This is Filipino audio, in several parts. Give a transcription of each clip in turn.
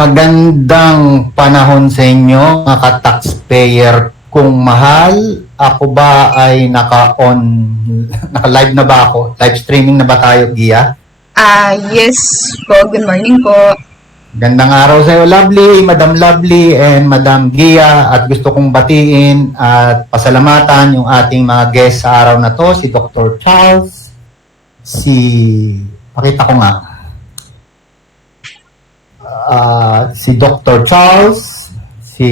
Magandang panahon sa inyo, mga ka-taxpayer. Kung mahal, ako ba ay naka-on, naka-live na ba ako? Live streaming na ba tayo, Gia? Yes po. Good morning po. Gandang araw sa iyo, Lovely, Madam Lovely, and Madam Gia. At gusto kong batiin at pasalamatan yung ating mga guests sa araw na to, si Dr. Charles, pakita ko nga, si Dr. Charles, si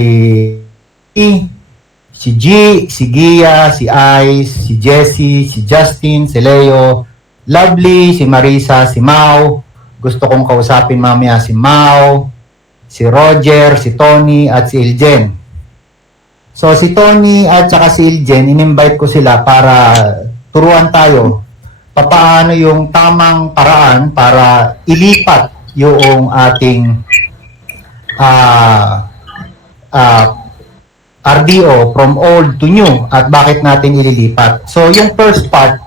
G, si Gia, si Ice, si Jessie, si Justin, si Leo, Lovely, si Marisa, si Mau. Gusto kong kausapin mamaya si Mau, si Roger, si Tony, at si Iljen. So si Tony at saka si Iljen, in-invite ko sila para turuan tayo paano yung tamang paraan para ilipat yung ating RDO from old to new at bakit natin ililipat. So yung first part,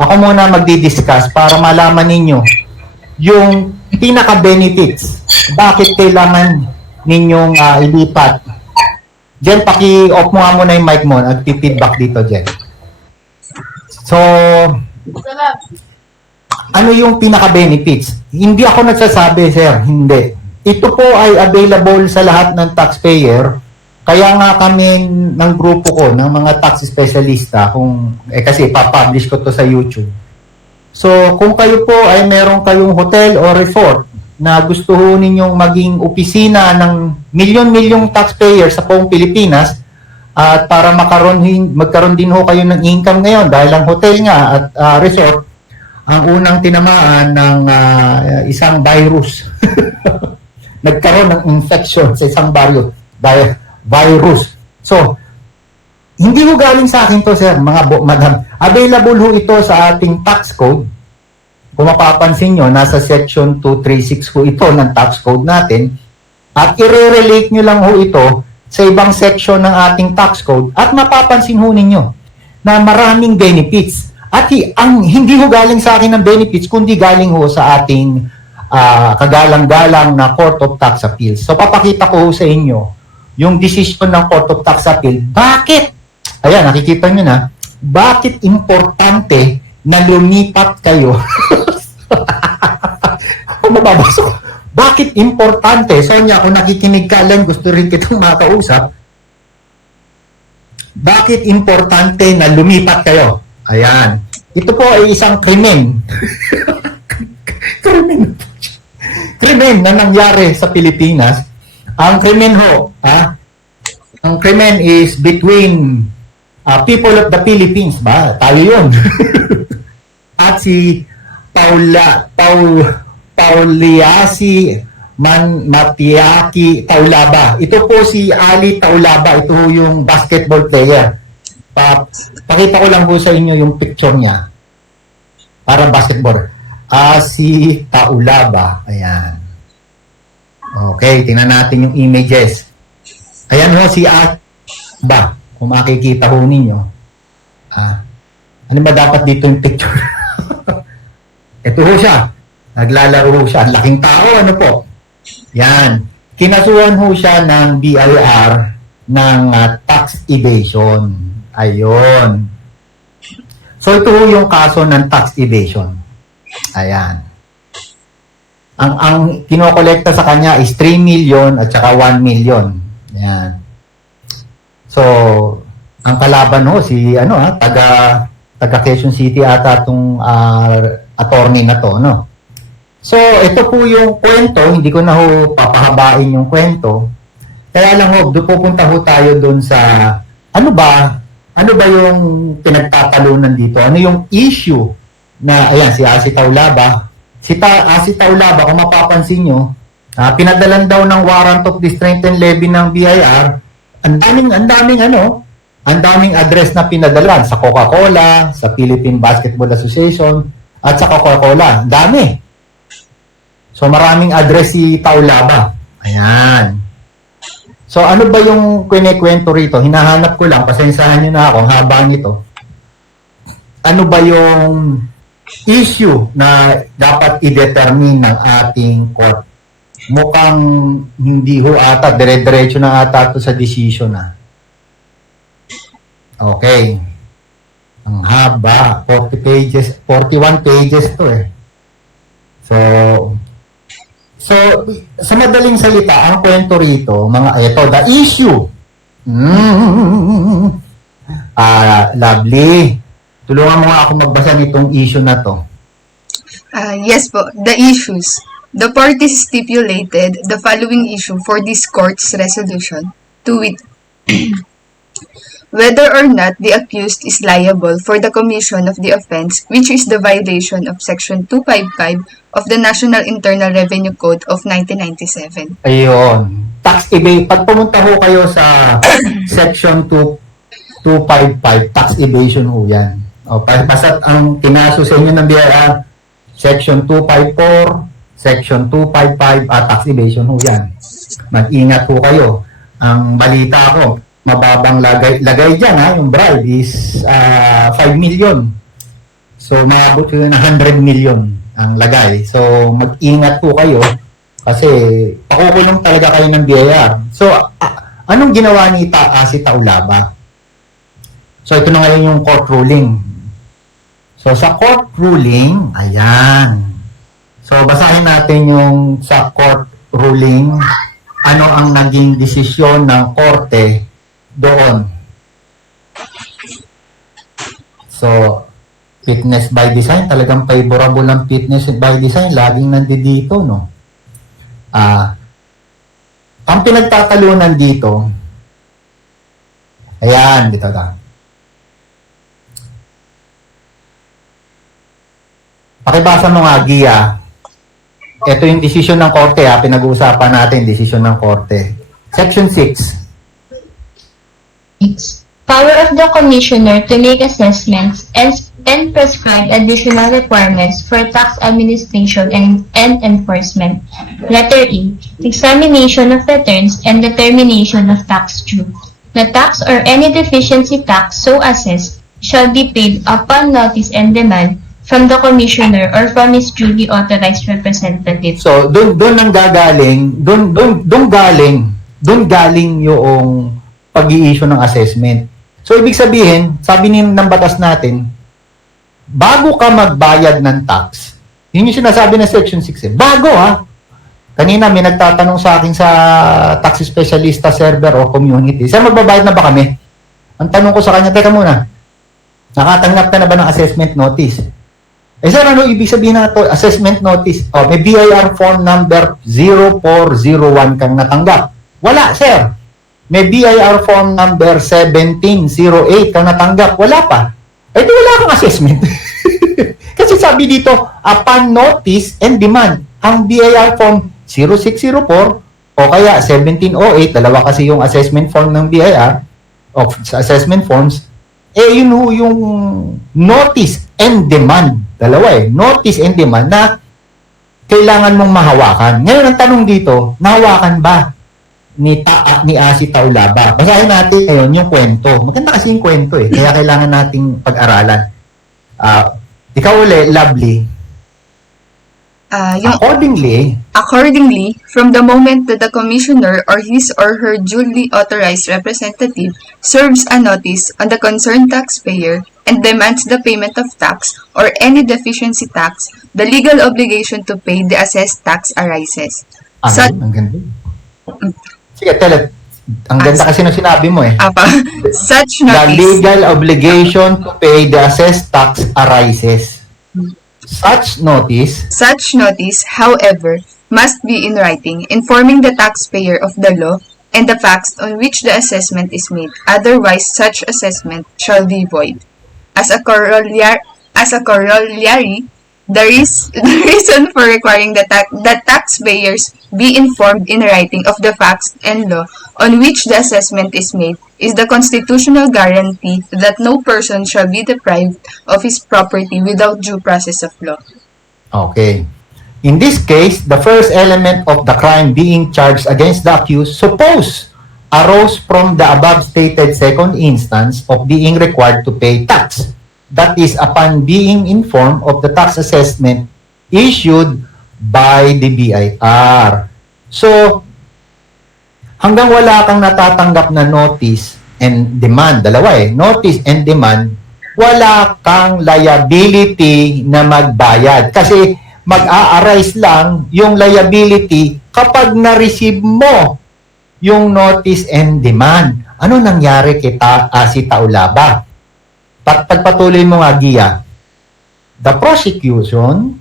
ako muna magdi-discuss para malaman ninyo yung pinaka-benefits. Bakit kailangan ninyong ilipat. Jen, paki-off mo nga muna yung mic mo. Nag-feedback dito, Jen. So, ano yung pinaka-benefits? Hindi ako nagsasabi, sir. Hindi. Ito po ay available sa lahat ng taxpayer. Kaya nga kami ng grupo ko, ng mga tax specialista, kasi papublish ko to sa YouTube. So, kung kayo po ay meron kayong hotel o resort na gusto ho ninyong maging opisina ng milyon-milyong taxpayers sa buong Pilipinas at para magkaroon din ho kayo ng income ngayon dahil ang hotel nga at resort ang unang tinamaan ng isang virus. Nagkaroon ng infection sa isang virus. So, hindi ho galing sa akin to, sir, madam. Available ho ito sa ating tax code. Kung mapapansin nyo, nasa section 236 ho ito ng tax code natin. At i-relate nyo lang ho ito sa ibang section ng ating tax code. At mapapansin ho ninyo na maraming benefits. At hindi ho galing sa akin ng benefits, kundi galing ho sa ating kagalang-galang na Court of Tax Appeals. So, papakita ko ho sa inyo yung decision ng Court of Tax Appeal. Bakit? Ayan, nakikita nyo na. Bakit importante na lumipat kayo? Kung mababasa ko. Bakit importante? So, kung nakikinig ka lang, gusto rin kitang makausap. Bakit importante na lumipat kayo? Ayan. Ito po ay isang krimen. Krimen na nangyari sa Pilipinas. Ang krimen ho, ang krimen is between people of the Philippines ba? Tayo yun. At si Pauliasi Matiaki Taulaba. Ito po si Ali Taulaba. Ito yung basketball player. Pakita ko lang po sa inyo yung picture niya. Para basketball. Si Taulaba. Ayan. Okay, tingnan natin yung images. Ayan ho, si Ba. Kung makikita ho ninyo. Ano ba dapat dito yung picture? Ito ho siya. Naglalaro ho siya. Laking tao, ano po? Yan. Kinasuhan ho siya ng BIR ng tax evasion. Ayun. So, ito ho yung kaso ng tax evasion. Ayan. Ang kinokolekta sa kanya is 3 million at saka 1 million. Ayan. So, ang kalaban ho, taga Quezon City ata itong attorney na to, no? So, ito po yung kwento, hindi ko na ho papahabain yung kwento. Kaya lang ho, pupunta ho tayo doon sa, ano ba yung pinagtatalunan dito? Ano yung issue na, ayan, si Asi Taulaba. Si Taulaba, kung mapapansin nyo, pinadalan daw ng warrant of distraint and levy ng BIR. Ang daming address na pinadalan sa Coca-Cola, sa Philippine Basketball Association, at sa Coca-Cola. Dami. So, maraming address si Taulaba. Ayan. So, ano ba yung kwento rito? Hinahanap ko lang. Pasensyahan nyo na ako. Ang haba nito. Ano ba yung issue na dapat i-determine ng ating court? mukhang hindi ho ata, dire-diretso na ata ito sa decision na. Okay. Ang haba, 40 pages, 41 pages to eh. So, sa madaling salita, ang kwento rito, the issue. Lovely. Tulungan mo nga ako magbasa nitong issue na to. Yes po, the issues. The parties stipulated the following issue for this court's resolution, to wit, whether or not the accused is liable for the commission of the offense, which is the violation of Section 255 of the National Internal Revenue Code of 1997. Ayun. Tax evasion. Pag pumunta ho kayo sa Section 255, tax evasion ho yan. O, basta ang tinaso sa inyo ng BIR, Section 254, Section 255, tax evasion ho yan. Mag-ingat ho kayo. Ang balita ko, mababang lagay dyan, yung bribe is 5 million. So, maabot yun ng 100 million ang lagay. So, mag-ingat po kayo kasi pakukulong talaga kayo ng BIR. So, anong ginawa ni si Taulaba? So, ito na ngayon yung court ruling. So, sa court ruling, ayan. So, basahin natin yung sa court ruling, ano ang naging desisyon ng korte doon. So, fitness by design, talagang favorable ang fitness by design, laging nandito, no? Ang pinagtatalunan dito, ayan, dito ta. Pakibasa mo nga, Gia. Ito yung desisyon ng korte, pinag-uusapan natin, desisyon ng korte. Section 6. Power of the Commissioner to make assessments and prescribe additional requirements for tax administration and enforcement. Letter E. Examination of returns and determination of tax due. The tax or any deficiency tax so assessed shall be paid upon notice and demand from the Commissioner or from his duly authorized representative. So, doon nang gagaling, doon galing yung pag-i-issue ng assessment. So, ibig sabihin, sabi ng batas natin, bago ka magbayad ng tax, yun yung sinasabi ng Section 6 Bago Kanina may nagtatanong sa akin sa tax specialista server o community, sir, magbabayad na ba kami? Ang tanong ko sa kanya, teka muna, nakatanggap ka na ba ng assessment notice? Sir, ano ibig sabihin na ito? Assessment notice. May BIR form number 0401 kang natanggap. Wala, sir. May BIR form number 1708 kang natanggap. Wala pa. Di wala kang assessment. Kasi sabi dito, upon notice and demand, ang BIR form 0604 o kaya 1708, dalawa kasi yung assessment form ng BIR, of assessment forms, yun yung notice and demand. Dalawa notice and demand na kailangan mong mahawakan. Ngayon, ang tanong dito, nahawakan ba ni si Taulaba? Basahin natin ngayon yung kwento. Maganda kasi yung kwento kaya kailangan nating pag-aralan. Ikaw ulit, Lovely. Accordingly, from the moment that the Commissioner or his or her duly authorized representative serves a notice on the concerned taxpayer and demands the payment of tax or any deficiency tax, the legal obligation to pay the assessed tax arises. Ang ganda. Sige, ang ganda kasi na sinabi mo Such The notice. legal obligation to pay the assessed tax arises. Such notice, however, must be in writing, informing the taxpayer of the law and the facts on which the assessment is made. Otherwise, such assessment shall be void. As a corollary, the reason for requiring that taxpayers be informed in writing of the facts and law on which the assessment is made is the constitutional guarantee that no person shall be deprived of his property without due process of law. Okay. In this case, the first element of the crime being charged against the accused arose from the above stated second instance of being required to pay tax. That is, upon being informed of the tax assessment issued by the BIR. So, hanggang wala kang natatanggap na notice and demand, dalawa notice and demand, wala kang liability na magbayad. Kasi mag-a-arise lang yung liability kapag na-receive mo yung notice and demand. Ano nangyari si Taulaba? Pagpatuloy mo nga, Gia. The prosecution,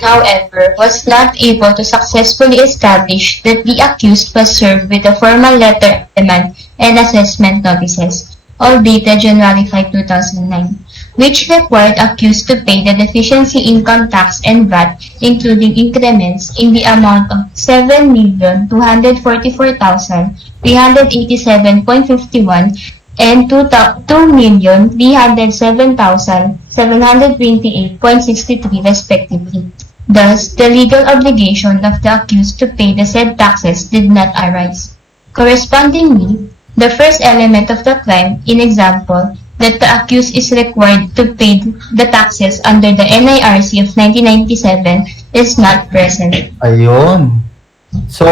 however, was not able to successfully establish that the accused was served with a formal letter of demand and assessment notices, all dated January 5, 2009, which required accused to pay the deficiency income tax and VAT, including increments, in the amount of 7,244,387.51 and 2,307,728.63 respectively. Thus, the legal obligation of the accused to pay the said taxes did not arise. Correspondingly, the first element of the crime, in example, that the accused is required to pay the taxes under the NIRC of 1997 is not present. ayun. So,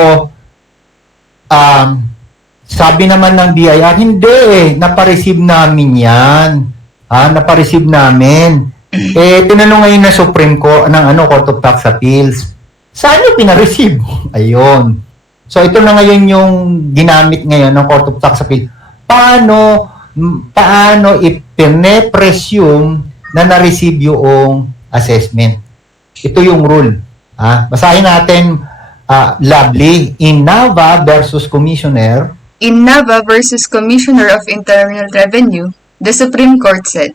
sabi naman ng BIR, hindi napareceive namin yan. Napareceive namin. Tinanong ngayon na Supreme Court, Court of Tax Appeals, saan nyo pinareceive? Ayun. So, ito na ngayon yung ginamit ngayon ng Court of Tax Appeals. Paano ipine-presume na na-receive yung assessment? Ito yung rule. Basahin natin, Lovely, in Nava versus Commissioner. In Nava versus Commissioner of Internal Revenue, the Supreme Court said,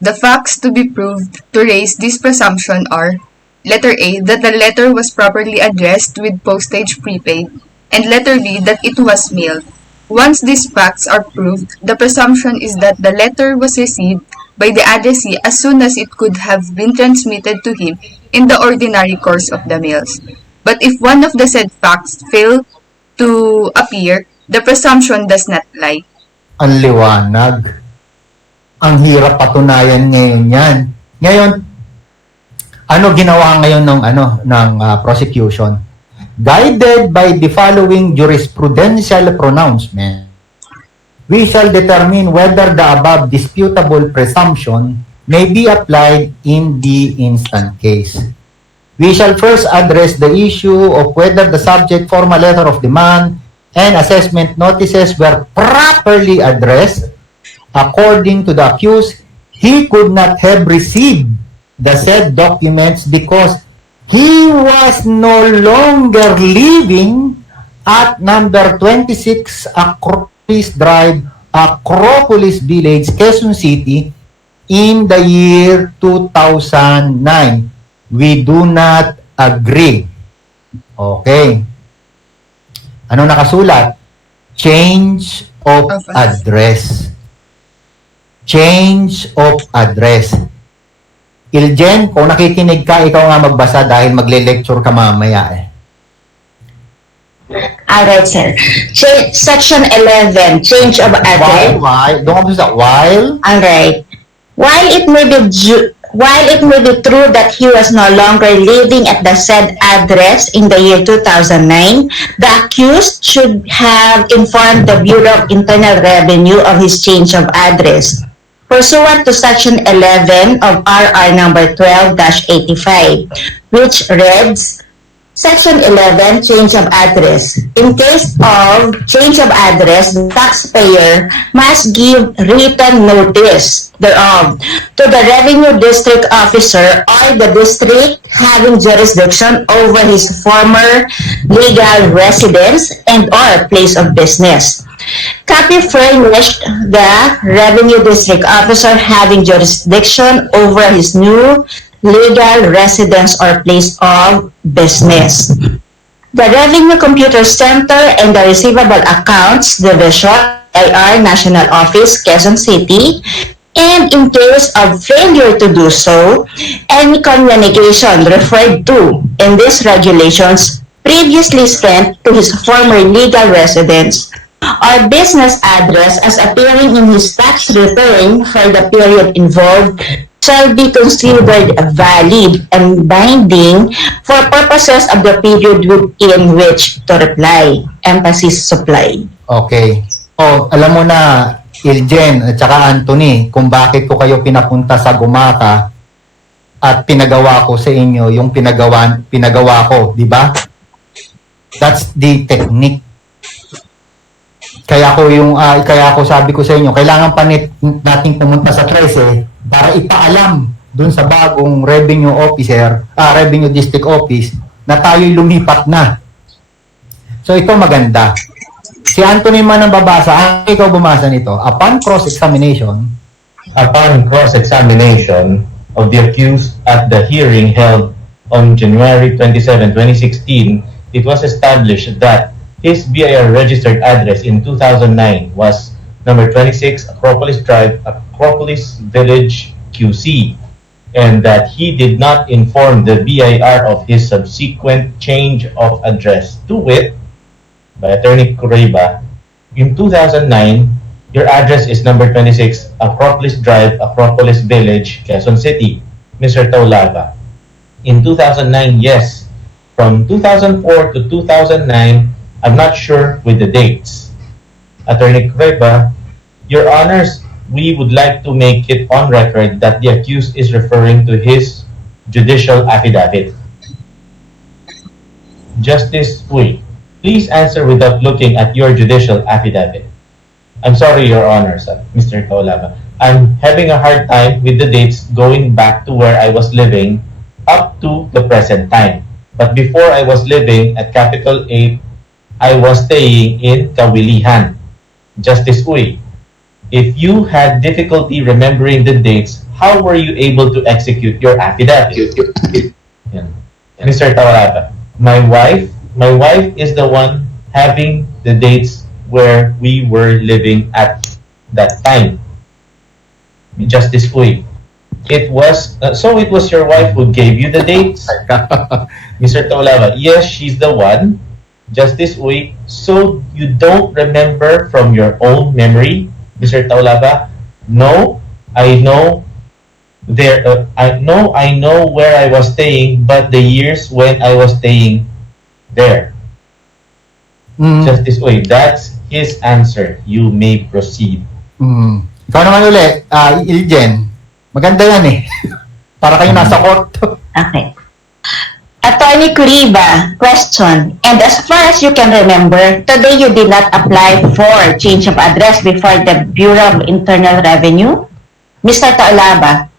the facts to be proved to raise this presumption are, letter A, that the letter was properly addressed with postage prepaid, and letter B, that it was mailed. Once these facts are proved, the presumption is that the letter was received by the addressee as soon as it could have been transmitted to him in the ordinary course of the mails. But if one of the said facts fail to appear, the presumption does not lie. Ang liwanag. Ang hirap patunayan ngayon yan. Ngayon, ano ginawa ngayon ng prosecution? Guided by the following jurisprudential pronouncement, we shall determine whether the above disputable presumption may be applied in the instant case. We shall first address the issue of whether the subject formal letter of demand and assessment notices were properly addressed. According to the accused, he could not have received the said documents because he was no longer living at number 26 Acropolis Drive, Acropolis Village, Quezon City in the year 2009. We do not agree. Okay. Ano nakasulat? Change of address. Change of address. Iljen, kung nakikinig ka, ikaw nga magbasa dahil magle-lecture ka mamaya Alright, sir. Section 11, change of address. Why? Doon ka sa while? Alright. While it may be true that he was no longer living at the said address in the year 2009, the accused should have informed the Bureau of Internal Revenue of his change of address, pursuant to Section 11 of RR number 12-85, which reads, Section 11, change of address. In case of change of address, the taxpayer must give written notice thereof to the revenue district officer or the district having jurisdiction over his former legal residence and or place of business. Copy furnished the revenue district officer having jurisdiction over his new legal residence or place of business. The Revenue Computer Center and the Receivable Accounts Division, IR National Office, Quezon City, and in case of failure to do so, any communication referred to in these regulations previously sent to his former legal residence or business address as appearing in his tax return for the period involved shall be considered valid and binding for purposes of the period within which to reply. Emphasis supply. Okay. Oh, alam mo na, Iljen at saka Anthony, kung bakit ko kayo pinapunta sa Gumaka at pinagawa ko sa inyo yung pinagawa ko, di ba? That's the technique. Kaya ko sabi ko sa inyo, kailangan pa nating pumunta sa TRESE para ipaalam dun sa bagong revenue district office na tayo'y lumipat na. So ito maganda. Si Anthony man ang babasa, ikaw bumasa nito. Upon cross-examination of the accused at the hearing held on January 27, 2016, it was established that his BIR registered address in 2009 was number 26 Acropolis Drive, Acropolis Village, QC, and that he did not inform the BIR of his subsequent change of address, to wit, by Attorney Curriba, in 2009, your address is number 26 Acropolis Drive, Acropolis Village, Quezon City, Mr. Taulava. In 2009, yes. From 2004 to 2009, I'm not sure with the dates. Attorney Curriba, Your Honors, we would like to make it on record that the accused is referring to his judicial affidavit. Justice Uy, please answer without looking at your judicial affidavit. I'm sorry, Your Honors, Mr. Taulava. I'm having a hard time with the dates going back to where I was living up to the present time. But before I was living at Capital 8, I was staying in Kawilihan. Justice Uy, if you had difficulty remembering the dates, how were you able to execute your affidavit? Yan. Mr. Taulava, my wife is the one having the dates where we were living at that time. Justice Uy, it was your wife who gave you the dates? Mr. Taulava, yes, she's the one. Justice Uy, so you don't remember from your own memory? Mr. Taulava, no, I know I know where I was staying, but the years when I was staying there. Justice Uy, that's his answer. You may proceed. Ikaw naman ulit, Iljen. Maganda yan eh. Para kayo nasa court. Okay. Attorney Curriba, question. And as far as you can remember, today you did not apply for change of address before the Bureau of Internal Revenue? Mr. Taulava,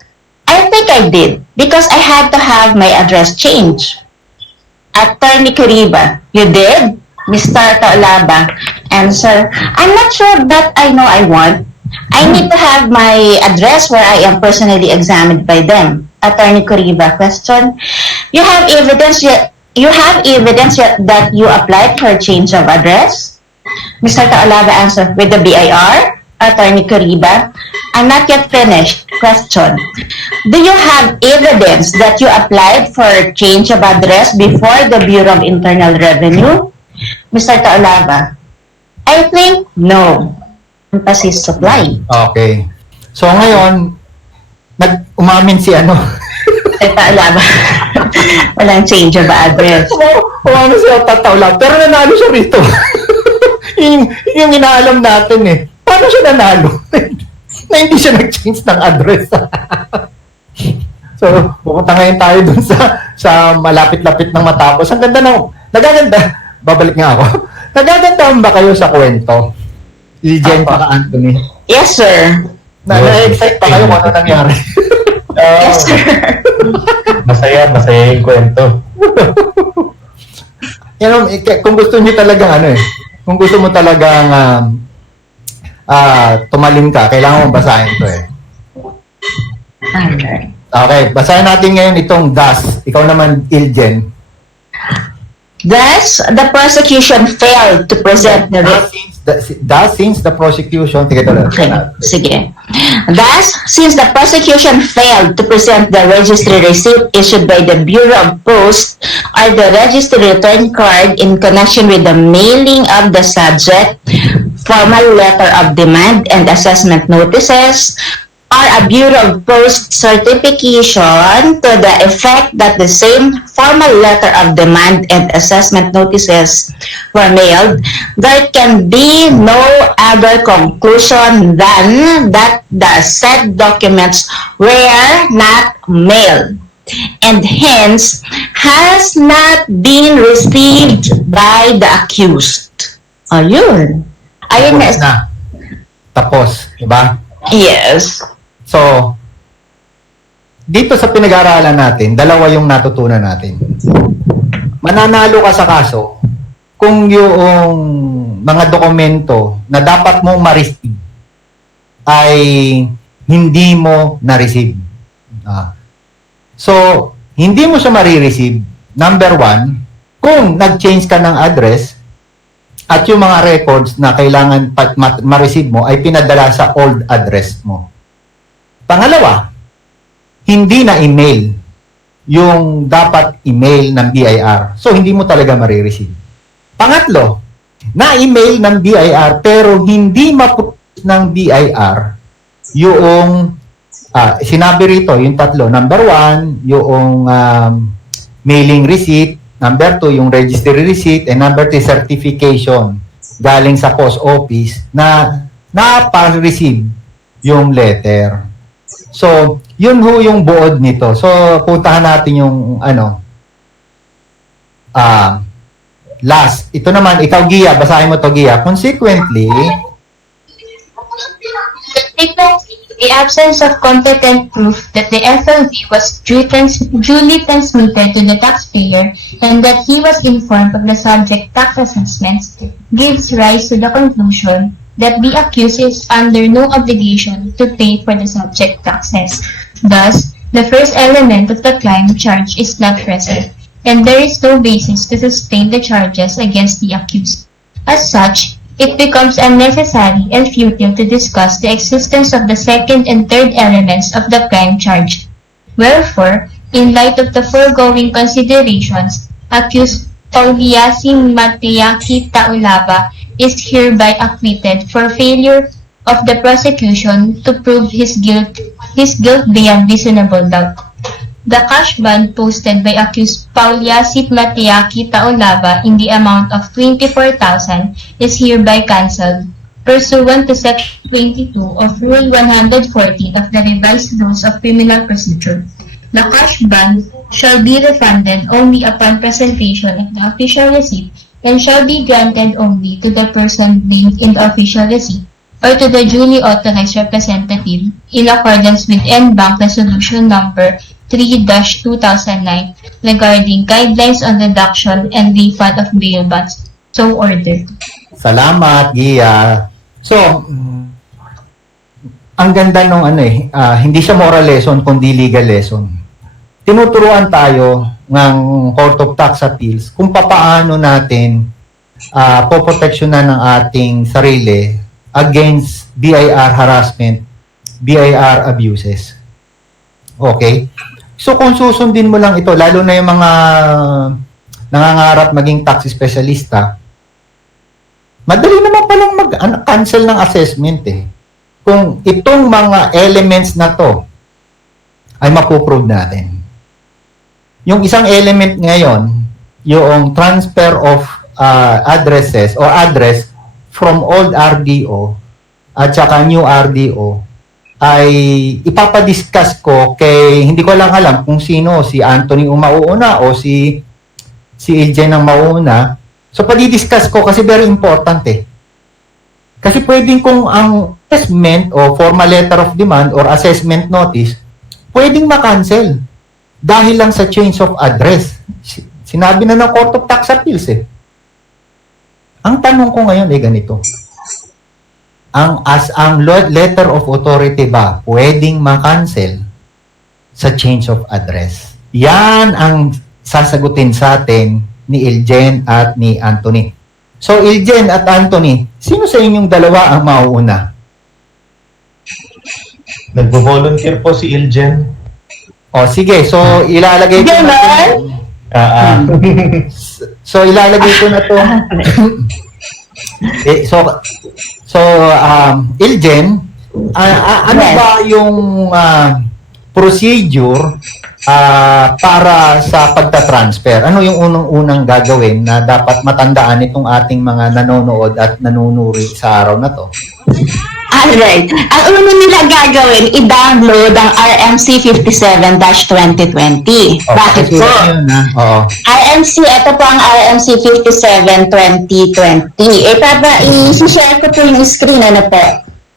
I think I did because I had to have my address changed. Attorney Curriba, you did? Mr. Taulava, answer, I'm not sure that I know I want. I need to have my address where I am personally examined by them. Attorney Curriba, question. You have evidence that you applied for change of address? Mr. Taulava, answer, with the BIR? Attorney Curriba, I'm not yet finished. Question. Do you have evidence that you applied for change of address before the Bureau of Internal Revenue? Mr. Taulava, I think no. Emphasis supply. Okay. So ngayon, umamin si ano? Mr. Taulava, walang change of address. Umamin si Taulava. Pero nanalo siya rito. yung inaalam natin eh. Paano siya nanalo? Na hindi siya nag-change ng address. So, pupunta ngayon tayo dun sa malapit-lapit ng matapos. Ang ganda nagaganda. Babalik nga ako. Nagagandahan ba kayo sa kwento? Iljen pa Anthony. Yes, sir. Na-excite pa kayo kung ano nangyari. Yes, sir. Masaya yung kwento. Kung gusto niyo talagang kung gusto mo talagang tumalin ka, kailangan mo basahin ito eh. Okay, basahin natin ngayon itong DAS. Ikaw naman, Iljen. Thus, the prosecution failed to present the Since the prosecution, Sige. Thus, since the prosecution failed to present the registry receipt issued by the Bureau of Posts or the registry return card in connection with the mailing of the subject, formal letter of demand and assessment notices, or a Bureau of Post certification to the effect that the same formal letter of demand and assessment notices were mailed, there can be no other conclusion than that the said documents were not mailed and hence has not been received by the accused. Ayun. Ayun Tapos na. Tapos, diba? Yes. So, dito sa pinag-aaralan natin, dalawa yung natutunan natin. Mananalo ka sa kaso kung yung mga dokumento na dapat mong ma-receive ay hindi mo na-receive. So, hindi mo siya ma-receive, number one, kung nag-change ka ng address at yung mga records na kailangan ma-receive mo ay pinadala sa old address mo. Pangalawa, hindi na email yung dapat email ng BIR. So, hindi mo talaga marireceive. Pangatlo, na-email ng BIR pero hindi ma-post ng BIR yung sinabi rito, yung tatlo. Number one, yung mailing receipt. Number two, yung registry receipt. And number three, certification galing sa post office na pa-receive yung letter. So, yun ho yung buod nito. So, puntahan natin yung last. Ito naman, ikaw Gia, basahin mo to Gia. Consequently, the absence of competent proof that the FLV was duly transmitted to the taxpayer and that he was informed of the subject tax assessments gives rise to the conclusion that the accused is under no obligation to pay for the subject taxes. Thus, the first element of the crime charge is not present, and there is no basis to sustain the charges against the accused. As such, it becomes unnecessary and futile to discuss the existence of the second and third elements of the crime charge. Wherefore, in light of the foregoing considerations, accused Pauliasi Mateyaki Taulaba is hereby acquitted for failure of the prosecution to prove his guilt beyond reasonable doubt. The cash bond posted by accused Pauliasi Mateyaki Taulaba in the amount of 24,000 is hereby cancelled pursuant to Section 22 of Rule 114 of the Revised Rules of Criminal Procedure. The cash bond shall be refunded only upon presentation of the official receipt and shall be granted only to the person named in the official receipt or to the duly authorized representative in accordance with NBank Resolution Number 3-2009 regarding guidelines on reduction and refund of bail bonds. So ordered. salamat Gia. So, ang ganda nung hindi siya moral lesson kundi legal lesson. Tinuturuan tayo ng Court of Tax Appeals kung papaano natin poproteksyonan ng ating sarili against BIR harassment, BIR abuses. Okay? So kung susundin mo lang ito, lalo na yung mga nangangarap maging tax specialista, madali naman palang mag-cancel ng assessment eh. Kung itong mga elements na to ay mapuprove natin. Yung isang element ngayon, yung transfer of addresses or address from old RDO at saka new RDO ay ipapadiscuss ko kay hindi ko lang alam kung sino, si Anthony ang mauuna o si Iljen ang mauuna. So padidiscuss ko kasi very important eh. Kasi pwedeng kung ang assessment o formal letter of demand or assessment notice pwedeng ma-cancel dahil lang sa change of address. Sinabi na ng Court of Tax Appeals eh. Ang tanong ko ngayon ay ganito. Ang letter of authority ba pwedeng ma-cancel sa change of address? Yan ang sasagutin sa atin ni Iljen at ni Anthony. So, Iljen at Anthony, sino sa inyong dalawa ang mauuna? Nagvo-volunteer po si Iljen. O, sige. So, ilalagay ko na ito. So, ilalagay ko na ito. So, Iljen, Ano Yes. ba yung procedure para sa pagta-transfer? Ano yung unang-unang gagawin na dapat matandaan itong ating mga nanonood at nanunuri sa araw na to? Alright. Ang una nila gagawin, i-download ang RMC 57-2020. Bakit po? Yun, ha? Oo. RMC, ito po ang RMC 57-2020. I-share ko po yung screen, ano po?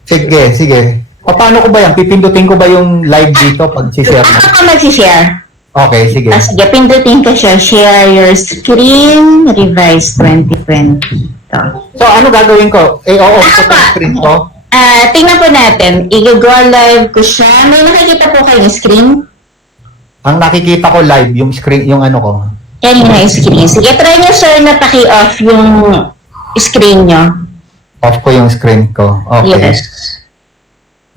Sige, sige. Paano ko ba yan? Pipindutin ko ba yung live dito pag share mo? Ako mag-share. Okay, sige. Sige, pindutin ko siya. Share your screen, revise 2020. Ito. So, ano gagawin ko? Oo, ko sa screen ko. Tingnan po natin. I-go live ko siya. May nakikita po kayong screen? Ang nakikita ko live, yung screen, yung ano ko. Yan yung screen. Sige, try nyo sir na paki-off yung screen nyo. Off ko yung screen ko. Okay. Yes.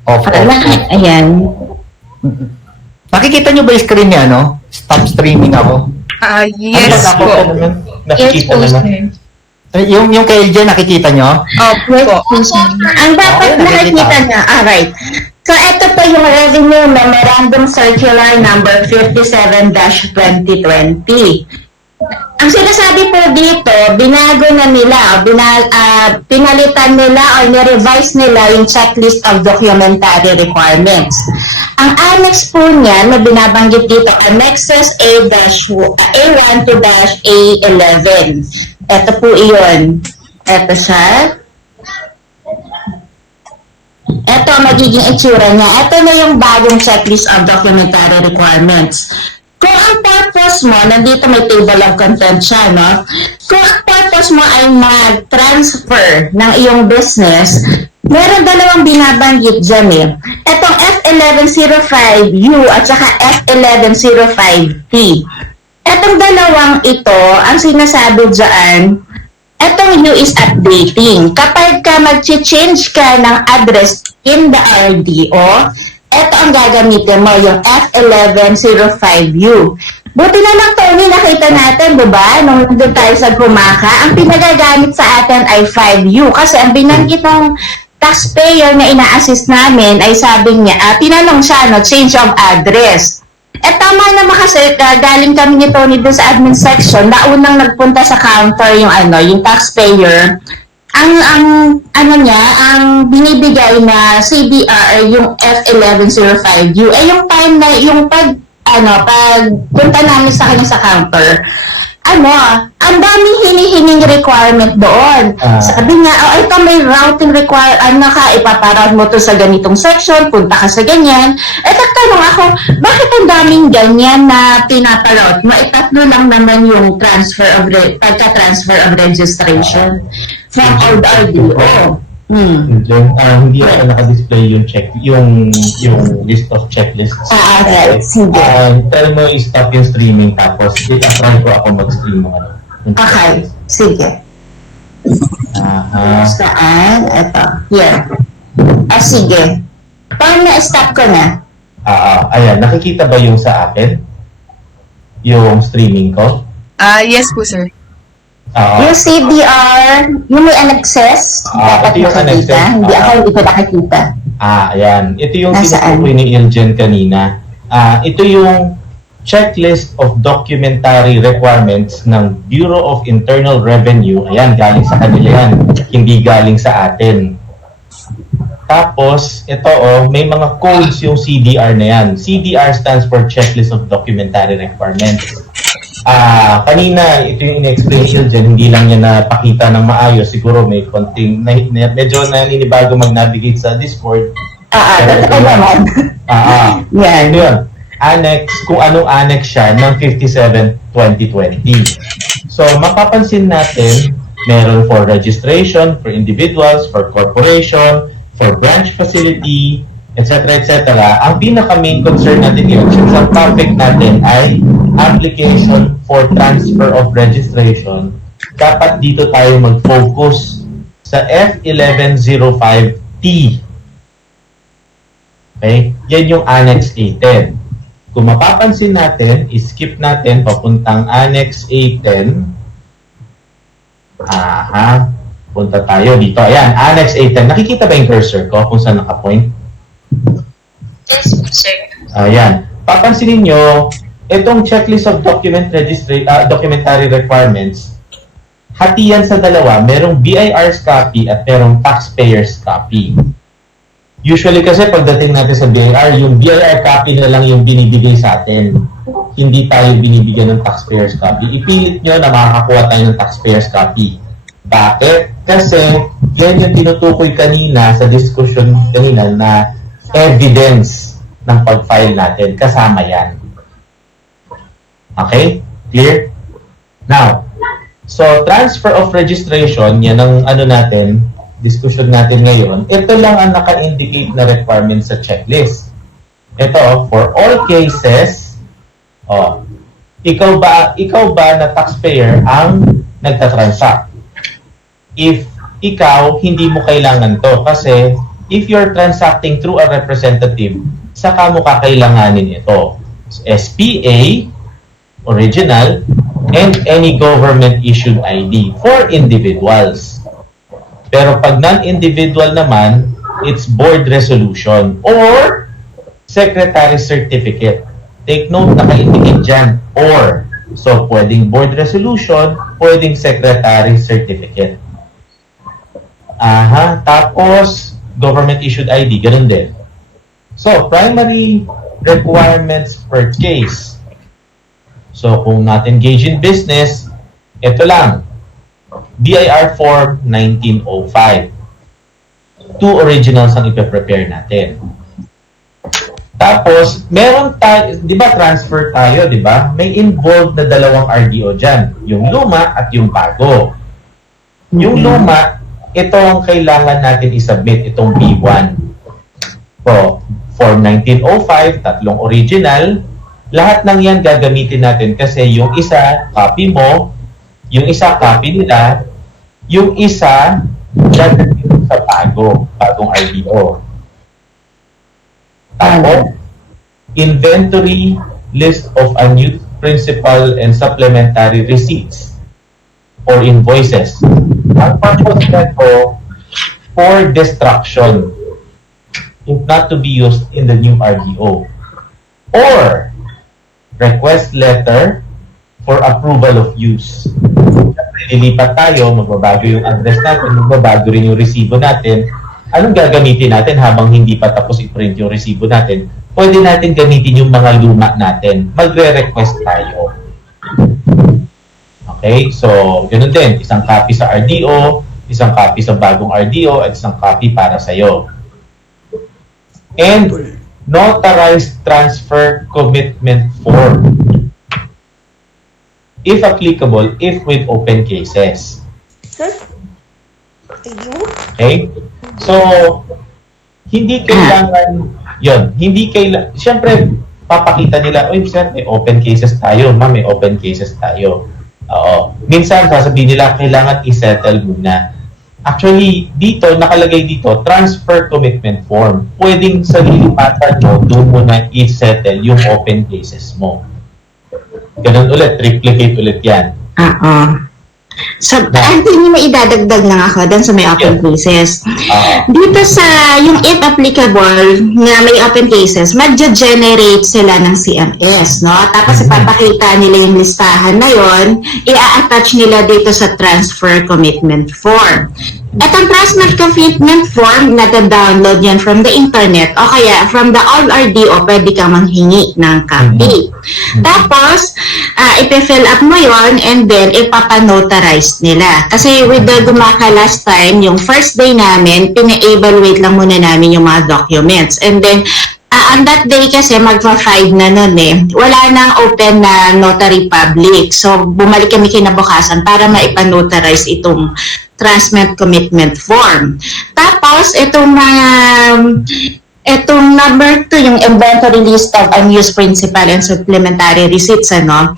Off. Ayan. Nakikita nyo ba yung screen niya, no? Stop streaming ako. Yes Ano po. Yes Nakikita po, naman. sir. Yung kay LJ, nakikita nyo? Opo. Ang dapat Okay, nakikita nyo. Alright. So, ito po yung Revenue Memorandum Circular number 57-2020. Ang sinasabi po dito, binago na nila, pinalitan nila or nirevise nila yung checklist of documentary requirements. Ang annex po niyan na binabanggit dito, Annexes A-1 to A11. Ito po iyon. Ito siya. Ito magiging itsura niya. Ito na yung bagong checklist of documentary requirements. Kung ang purpose mo, nandito may table of contents siya, no? Kung ang purpose mo ay mag-transfer ng iyong business, meron dalawang binabanggit dyan eh. Itong F1105U at saka F1105T. Itong dalawang ito, ang sinasabi dyan, itong U is updating. Kapag ka mag-change ka ng address in the RDO, ito ang gagamitin mo, yung F1105U. Buti na lang, Tony, nakita natin, diba? Nung nandun tayo sa Gumaka, ang pinagagamit sa atin ay 5U. Kasi ang binanggit ng taxpayer na ina-assist namin ay sabi niya, tinanong siya, no, change of address. Tama naman kasi galing kami ni Tony dun sa admin section na unang nagpunta sa counter yung taxpayer. Ang binibigay na CBR yung F1105U yung time na yung pagpunta namin sa kanya sa counter. Ang daming hinihinging requirement doon. Sabi niya, ito may routing ipaparad mo to sa ganitong section, punta ka sa ganyan. Tanong ako, bakit ang daming ganyan na pinaparoute mo? Tatlo lang naman yung pagka-transfer of registration from old RDO. Hindi ako naka-display yung list of checklists. Right. Sige. Tell mo i-stop yung streaming tapos i-try ko ako mag-stream ng Okay. Sige. Saan? Ito. Here. Sige. Paano na-stop ko na? Ayan, nakikita ba yung sa akin? Yung streaming ko? Yes po, sir. Yung CDR, yung may annexes, dapat ito yung nakikita. annexes. Hindi ko nakikita. Ayan. Ito yung Nasaan? tinutukoy ni Iljen kanina. Ito yung checklist of documentary requirements ng Bureau of Internal Revenue. Ayan, galing sa kanila yan. Hindi galing sa atin. Tapos, ito may mga codes yung CDR na yan. CDR stands for Checklist of Documentary Requirements. Kanina, ito yung in-explain niyo dyan, hindi lang niya napakita ng maayos. Siguro may konting, medyo naninibago mag-navigate sa Discord. Totoo naman. Yan. Ito yun. Annex, kung anong annex siya ng 57-2020. So, mapapansin natin, meron for registration, for individuals, for corporation, for branch facility, etc. etc. Ang pinaka-main concern natin yun, since ang topic natin ay application for transfer of registration, dapat dito tayo mag-focus sa F1105T. Okay? Yan yung Annex A10. Kung mapapansin natin, skip natin papuntang Annex A10. Punta tayo dito. Ayan, Annex A10. Nakikita ba yung cursor ko kung saan nakapoint? Yes, sir. Ayan. Papansinin nyo, itong checklist of documentary requirements, hati yan sa dalawa. Merong BIR's copy at merong taxpayer's copy. Usually kasi pagdating natin sa BIR, yung BIR copy na lang yung binibigay sa atin. Hindi tayo binibigyan ng taxpayer's copy. Ipilit nyo na makakakuha tayo ng taxpayer's copy. Bakit? Kasi yan yung tinutukoy kanina sa discussion kanina na evidence ng pag-file natin. Kasama yan. Okay? Clear? Now, so transfer of registration, yan ang ano natin, discussion natin ngayon. Ito lang ang naka-indicate na requirement sa checklist. Ito, for all cases, ikaw ba na taxpayer ang nagtatransact? If ikaw, hindi mo kailangan to kasi if you're transacting through a representative, saka mo kakailanganin ito. SPA, original, and any government-issued ID for individuals. Pero pag non-individual naman, it's board resolution or secretary certificate. Take note, naka-indicate dyan, or. So, pwedeng board resolution, pwedeng secretary certificate. Tapos, government-issued ID, ganun din. So, primary requirements per case. So, kung not engage in business, ito lang. BIR Form 1905. 2 originals ang ipe-prepare natin. Tapos, meron tayo, di ba transfer tayo, di ba? May involved na dalawang RDO dyan. Yung luma at yung bago. Yung luma, ito ang kailangan natin isubmit, itong B1. So, Form 1905, 3 original. Lahat ng yan gagamitin natin kasi yung isa, copy mo, yung isa, copy nila, yung isa, gagamitin sa bagong RDO. Tapos, inventory list of unused principal and supplementary receipts or invoices. Ang purpose nito for destruction, if not to be used in the new RDO. Or request letter for approval of use. Siyempre, lilipat tayo, magbabago yung address natin, magbabago rin yung resibo natin. Anong gagamitin natin habang hindi pa tapos i-print yung resibo natin? Pwede natin gamitin yung mga luma natin. Magre-request tayo. Okay? So, ganun din. Isang copy sa RDO, isang copy sa bagong RDO, at isang copy para sa'yo. And notarized transfer commitment form. If applicable, if with open cases. Okay? So, hindi kailangan, siyempre, papakita nila, oy, sir, may open cases tayo, ma'am, may open cases tayo. Oo. Minsan, sasabihin nila, kailangan i-settle muna. Actually, dito, nakalagay dito, transfer commitment form. Pwedeng sa lilipatan mo, doon mo na i-settle yung open cases mo. Ganun ulit, replicate ulit yan. So, Anthony, may idadagdag lang ako dun sa may open cases. Dito sa, yung if applicable na may open cases, mag-generate sila ng CMS, no? Tapos ipapakita nila yung listahan na yon, i-attach nila dito sa transfer commitment form. Itong transfer commitment form, nata-download yan from the internet o kaya from the all-RDO, pwede kang manghingi ng copy. Tapos, ipe-fill up mo yon and then ipapa-notarize nila. Kasi with the Gumaka last time, yung first day namin, pina-evaluate lang muna namin yung mga documents. And then, on that day kasi magpa-5 na nun eh. Wala nang open na notary public. So, bumalik kami kinabukasan para maipa-notarize itong transfer commitment form. Tapos, itong number 2, yung inventory list of unused principal and supplementary receipts, ano?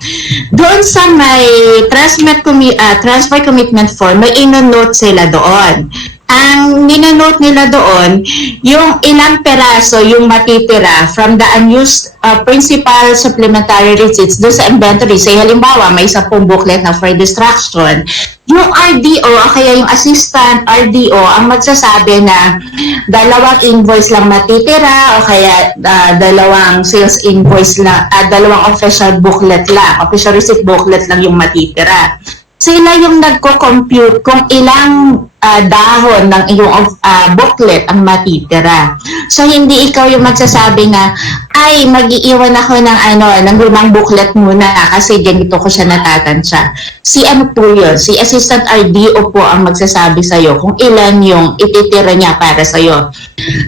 Doon sa may transfer commitment form, may ino-note sila doon. Ang nina-note nila doon, yung ilang peraso yung matitira from the unused principal supplementary receipts doon sa inventory. Say, halimbawa, may 10 booklet na for destruction. yung RDO o kaya yung assistant RDO ang magsasabi na dalawang invoice lang matitira o kaya dalawang sales invoice lang, dalawang official booklet lang, official receipt booklet lang yung matitira. Sila yung nagko-compute kung ilang dahon ng iyong booklet ang matitira. So, hindi ikaw yung magsasabi na, ay, mag-iiwan ako ng 5 booklet muna kasi ganito ko siya natatansya. Si ano po yun? Si Assistant RDO po ang magsasabi sa'yo kung ilan yung ititira niya para sa'yo.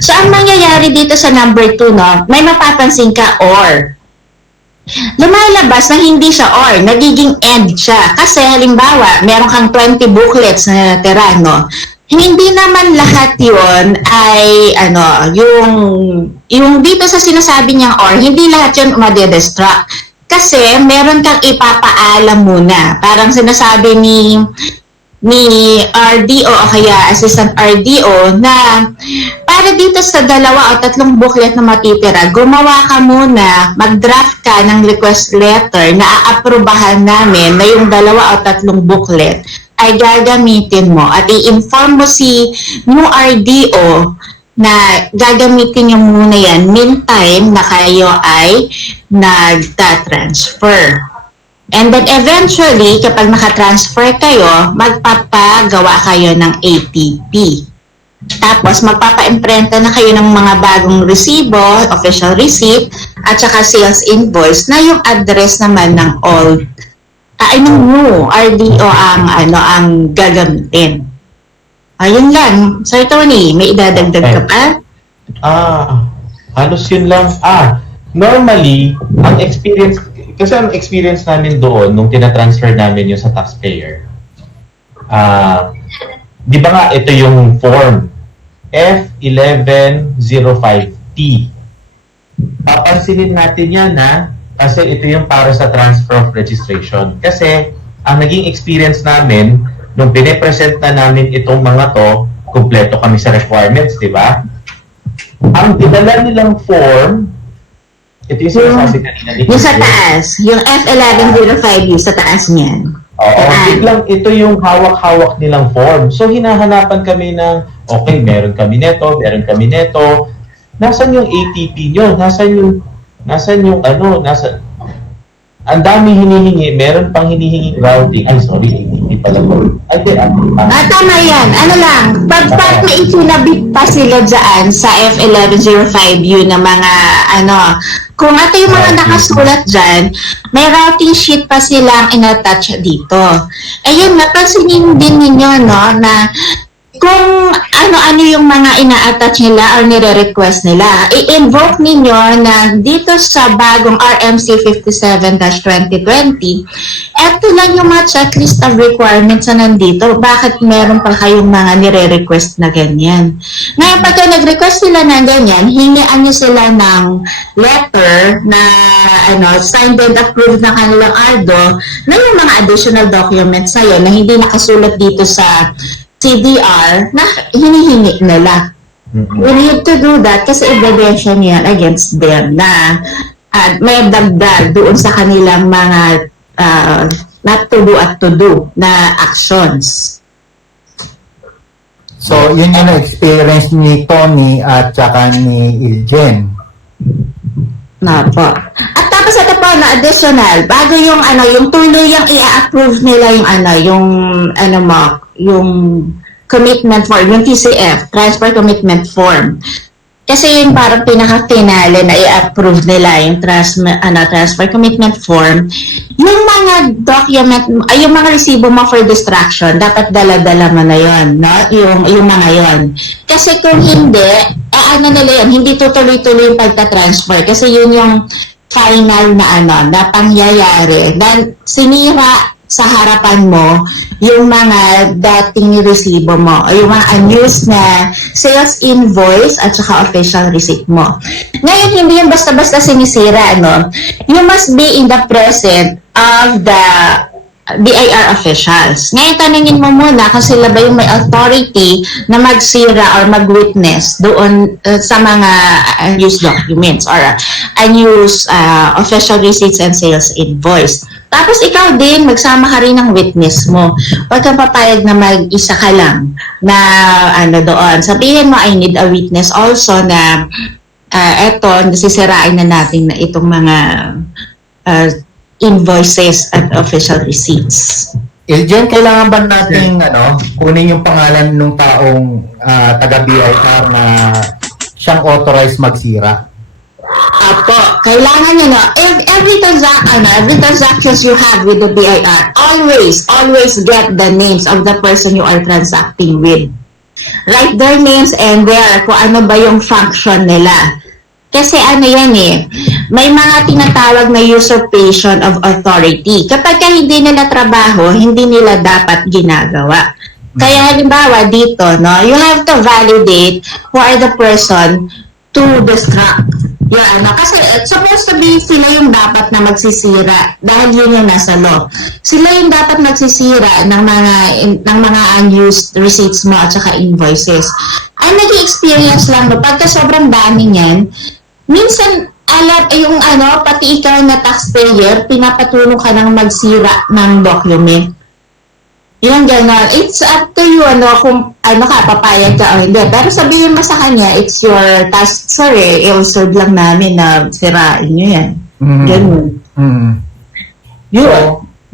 So, ang mangyayari dito sa number 2, no, may mapapansin ka or. Lumalabas na hindi siya or, nagiging and siya. Kasi halimbawa, meron kang 20 booklets na natira, no? Hindi naman lahat yon ay, yung dito sa sinasabi niyang or, hindi lahat yun made-destruct. Kasi meron kang ipapaalam muna. Parang sinasabi ni RDO o kaya Assistant RDO na para dito sa 2 o 3 booklet na matitira, gumawa ka muna, mag-draft ka ng request letter na aaprubahan namin na yung 2 o 3 booklet ay gagamitin mo at i-inform mo si new RDO na gagamitin niyo muna yan meantime na kayo ay nagta-transfer. And then eventually, kapag nakatransfer kayo, magpapagawa kayo ng ATP. Tapos magpapa-imprenta na kayo ng mga bagong resibo, official receipt, at saka sales invoice na yung address naman ng old, ng new RDO ang gagamitin. Ayun lang. Sir Tony, may idadagdag ka pa? Halos yun lang. Normally, ang experience namin doon nung tina-transfer namin yung sa taxpayer, di ba nga ito yung form F1105T. Papansinin natin yan kasi ito yung para sa transfer of registration. Kasi ang naging experience namin nung pine-present na namin itong mga to, kumpleto kami sa requirements, di ba? Ang dinala nilang form, ito yung sinasabi kanina. Yung sa taas. Yung F1105 yung sa taas niyan. Oo, biglang ito yung hawak-hawak nilang form. So, hinahanapan kami ng, okay, meron kami neto. Nasaan yung ATP nyo? Nasaan yung ang dami hinihingi. Meron pang hinihingi routing. Ay, sorry, ATP pala ko. Tama yan. Pag may itinabit pa sila dyan sa F1105 yun na mga kung ito yung mga nakasulat dyan, may routing sheet pa silang in-attach dito. Ayun, napansinin din ninyo, no, na kung ano-ano yung mga ina-attach nila or nire-request nila, i-invoke ninyo na dito sa bagong RMC 57-2020, eto lang yung mga checklist of requirements na nandito. Bakit meron pa kayong mga nire-request na ganyan? Ngayon, pagka nag-request sila ng ganyan, hingian nyo sila ng letter na signed and approved na kanilang ARDO na yung mga additional documents na yun na hindi nakasulat dito sa CDR na hinihingi nila. We need to do that kasi evidence yan against them na may dagdag doon sa kanilang mga not to do at to do na actions. So, yun yung experience ni Tony at saka ni Iljen. Po. At tapos ito po na additional, bago yung yung tuluyang i-approve nila yung commitment form, yung TCF, Transfer Commitment Form. Kasi yung parang pinaka-finale na i-approve nila yung Transfer Commitment Form, yung mga document, yung mga resibo mo for distraction, dapat dala-dala mo na yun, no? Yung mga yun. Kasi kung hindi, nila yan, hindi tutuloy-tuloy yung pagta-transfer. Kasi yun yung final na pangyayari. Dan sinira sa harapan mo yung mga dating resibo mo o yung mga unused na sales invoice at saka official receipt mo. Ngayon, hindi yung basta-basta sinisira, no? You must be in the presence of the BIR officials. Ngayon, tanungin mo muna kung sila ba yung may authority na magsira or mag-witness doon sa mga unused documents or unused official receipts and sales invoice. Tapos ikaw din, magsama ka rin ng witness mo. Huwag kang papayag na mag-isa ka lang na doon. Sabihin mo, I need a witness also na eto, nasisirain na natin na itong mga invoices at official receipts. Iljen, kailangan ba nating kunin yung pangalan ng taong taga-BIR na siyang authorized magsira? Apo, kailangan nyo, every transactions you have with the BIR, always get the names of the person you are transacting with. Write their names and kung ano ba yung function nila. Kasi yan may mga tinatawag na usurpation of authority. Kapag hindi nila trabaho, hindi nila dapat ginagawa. Kaya halimbawa dito, you have to validate who are the person to destruct. Kasi supposed to be sila yung dapat na magsisira dahil yun yung nasa law. Sila yung dapat magsisira ng mga unused receipts mo at saka invoices. Ang nag-experience lang pagka sobrang dami niyan, minsan yung pati ikaw na taxpayer, pinapatulong ka ng magsira ng document. Yung gano'n. It's up to you, kung papayag ka o hindi. Pero sabihin mo sa kanya, it's your task, sir, i-observe lang namin na sirain nyo yan. Ganun.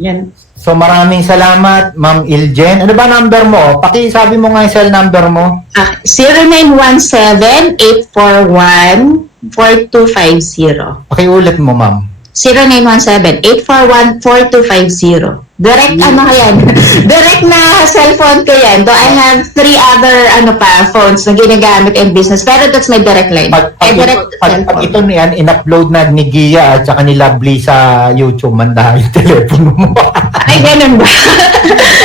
Yan. So maraming salamat, Ma'am Iljen. Ano ba number mo? Sabi mo nga yung cell number mo. 0917-841-4250. Pakiulit mo, Ma'am. 0917-841-4250. Direct direct na cellphone ko yan. Though I have 3 other phones na ginagamit in business. Pero that's my direct line. Pag cellphone. ito niyan, in-upload na ni Gia at saka ni Lovely sa YouTube, mandahan yung telepono mo. Ay, ganun ba?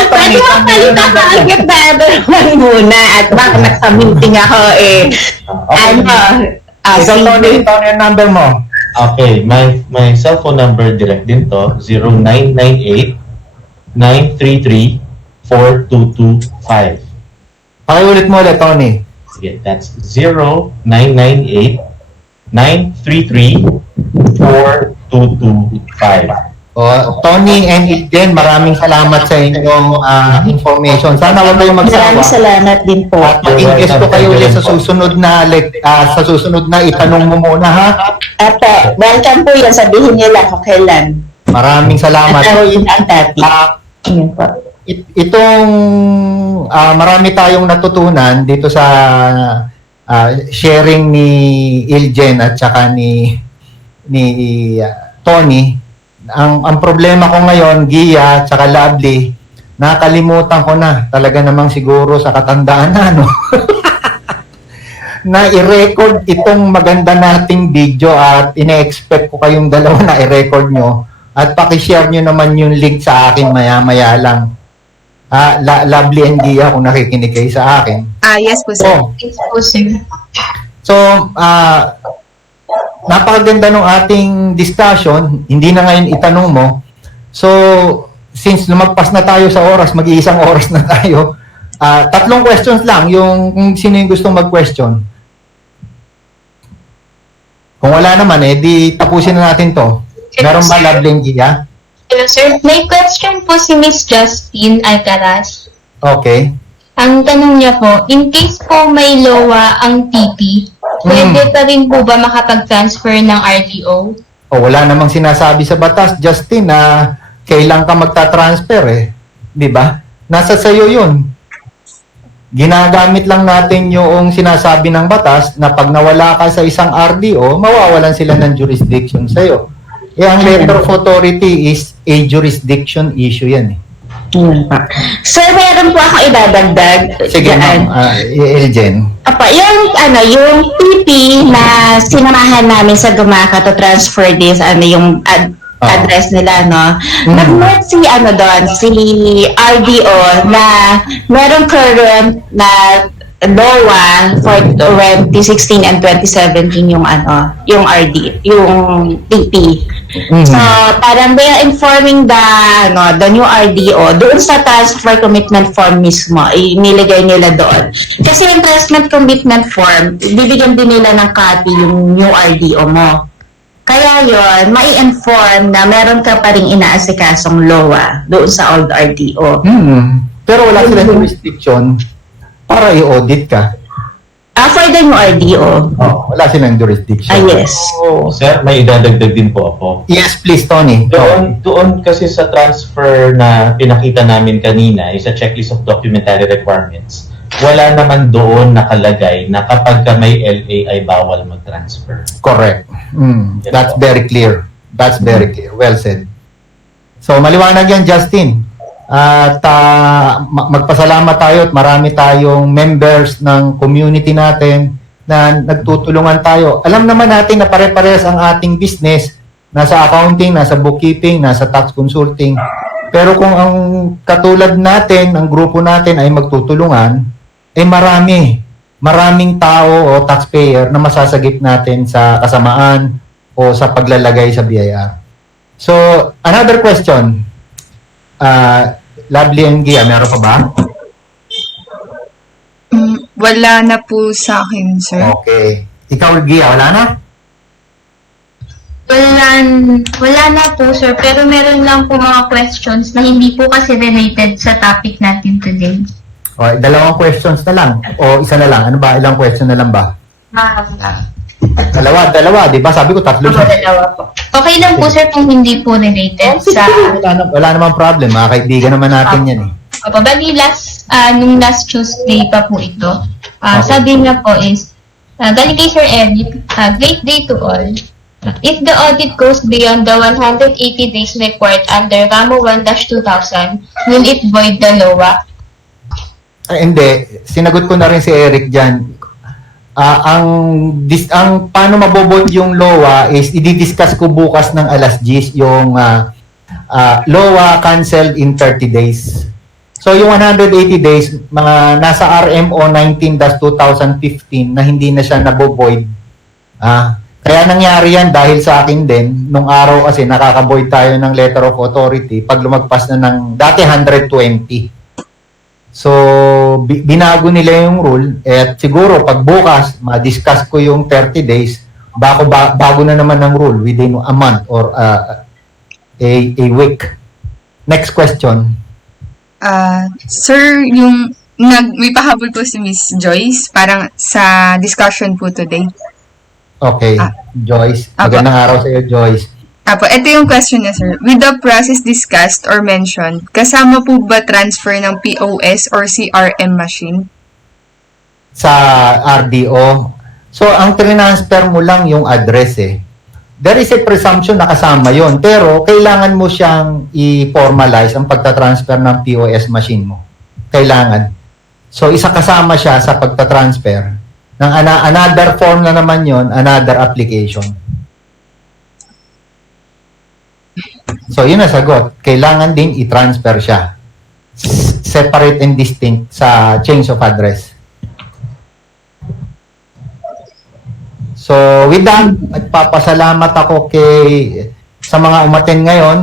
Pwede mo palita ka agad na naman muna at baka nasa-meeting ako Ikaw, Tony, yung number mo. Okay, my cell phone number direct din to, 0998-933-4225. Pakiulit mo ulit, Tony. Sige, that's 0998-933-4225. Tony and Iljen, maraming salamat sa inyong information. Sana wag kayong magsawa. Maraming salamat din po. At mag-invest ko kayo ulit sa susunod na itanong mo muna, ha? Apo, welcome po yan. Sabihin niyo lang kung kailan. Maraming salamat. At yun ang dati. Yun po. Itong marami tayong natutunan dito sa sharing ni Iljen at saka ni Tony. Ang problema ko ngayon, Gia at saka Lovely, nakalimutan ko na talaga namang siguro sa katandaan na na i-record itong maganda nating video at ine-expect ko kayong dalawa na i-record nyo at pakishare nyo naman yung link sa akin maya-maya lang. Lovely and Gia, kung nakikinig kayo sa akin. Yes po, sir. Yes po, sir. So, napakaganda ng ating discussion. Hindi na ngayon itanong mo. So, since lumagpas na tayo sa oras, mag-iisang oras na tayo, 3 questions lang, yung kung sino yung gustong mag-question. Kung wala naman, di tapusin na natin to. Meron ba, Lovely and Gia? Hello, sir. May question po si Miss Justine Alcaraz. Okay. Ang tanong niya po, in case po may LOA ang TP, pwede pa rin po ba makapag-transfer ng RDO? Wala namang sinasabi sa batas, Justin, na kailan ka magta-transfer Di ba? Nasa sayo yun. Ginagamit lang natin yung sinasabi ng batas na pag nawala ka sa isang RDO, mawawalan sila ng jurisdiction sa'yo. Ang letter of authority is a jurisdiction issue yan Sir, meron po ako idadagdag. Sige, ma'am. Eljen. Yung PP na sinamahan namin sa Gumaka to transfer this, yung address nila, nag-note si RDO na meron current na LOA for 2016 and 2017 yung PP. So, parang they are informing the new RDO doon sa transfer commitment form mismo, inilagay nila doon. Kasi yung transfer commitment form, bibigyan din nila ng copy yung new RDO mo. Kaya yon, mai-inform na meron ka pa rin inaasikasong LOA doon sa old RDO. Pero wala silang jurisdiction para i-audit ka. For the new RDO. Oh, wala silang jurisdiction. Yes. So, sir, may idadagdag din po ako. Yes, please, Tony. Doon kasi sa transfer na pinakita namin kanina, is a checklist of documentary requirements. Wala naman doon nakalagay na kapag ka may LA ay bawal mag-transfer. Correct. That's very clear. That's very clear. Well said. So, maliwanag yan, Justin. At magpasalamat tayo at marami tayong members ng community natin na nagtutulungan tayo. Alam naman natin na pare-parehas ang ating business, nasa accounting, nasa bookkeeping, nasa tax consulting. Pero kung ang katulad natin, ang grupo natin ay magtutulungan, maraming tao o taxpayer na masasagip natin sa kasamaan o sa paglalagay sa BIR. So, another question. Lovely and Gia, meron pa ba? Wala na po sa akin, sir. Okay. Ikaw, Gia, wala na? Wala na po, sir. Pero meron lang po mga questions na hindi po kasi related sa topic natin today. Okay, dalawang questions na lang. O isa na lang. Ano ba? Ilang question na lang ba? Dalawa, di ba? Sabi ko tatlo siya. Dalawa po. Okay lang po, sir, kung hindi po related sa... Wala namang problem. Mga kaibigan naman natin yan eh. Opo, bali nung last Tuesday pa po ito. Sabi niya po is, galing kay Sir Eric, great day to all. If the audit goes beyond the 180 days required under RAMO 1-2000, will it void the LOA? Hindi. Sinagot ko na rin si Eric dyan. Ang paano mabobot yung LOA is i-discuss ko bukas ng alas 10 yung LOA canceled in 30 days. So yung 180 days, mga nasa RMO 19-2015 na hindi na siya nabovoid. Kaya nangyari yan dahil sa akin din, nung araw kasi nakaka-void tayo ng letter of authority pag lumagpas na ng dati 120. So, binago nila yung rule at siguro pag bukas, ma-discuss ko yung 30 days, bago na naman ng rule within a month or a week. Next question. Sir, may pahabol po si Miss Joyce parang sa discussion po today. Okay, Joyce. Magandang araw sa iyo, Joyce. Ito yung question niya, sir. With the process discussed or mentioned, kasama po ba transfer ng POS or CRM machine? Sa RDO. So, ang transfer mo lang yung address eh. There is a presumption na kasama yon, pero kailangan mo siyang i-formalize ang pagtatransfer ng POS machine mo. Kailangan. So, isa kasama siya sa pagtatransfer. Ng another form na naman yon, another application. So, yun ang sagot. Kailangan din i-transfer siya. Separate and distinct sa change of address. So, with that, nagpapasalamat ako sa mga umaten ngayon.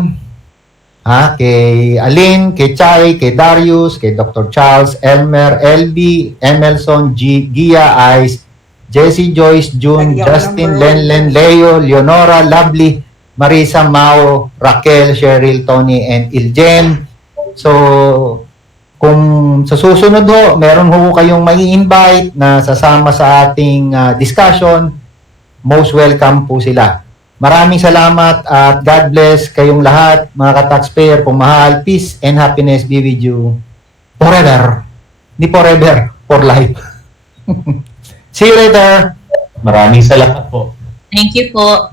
Kay Aline, kay Chay, kay Darius, kay Dr. Charles, Elmer, LB, Emelson, Gia, Ice, Jessie, Joyce, June, Justin, Lenlen, Leo, Leonora, Lovely, Marisa, Mao, Raquel, Cheryl, Tony, and Iljen. So, kung sa susunod ho, meron ho kayong mai-invite na sasama sa ating discussion, most welcome po sila. Maraming salamat at God bless kayong lahat, mga ka-taxpayer, kung mahal. Peace and happiness be with you forever. Hindi forever, for life. See you later. Maraming salamat po. Thank you po.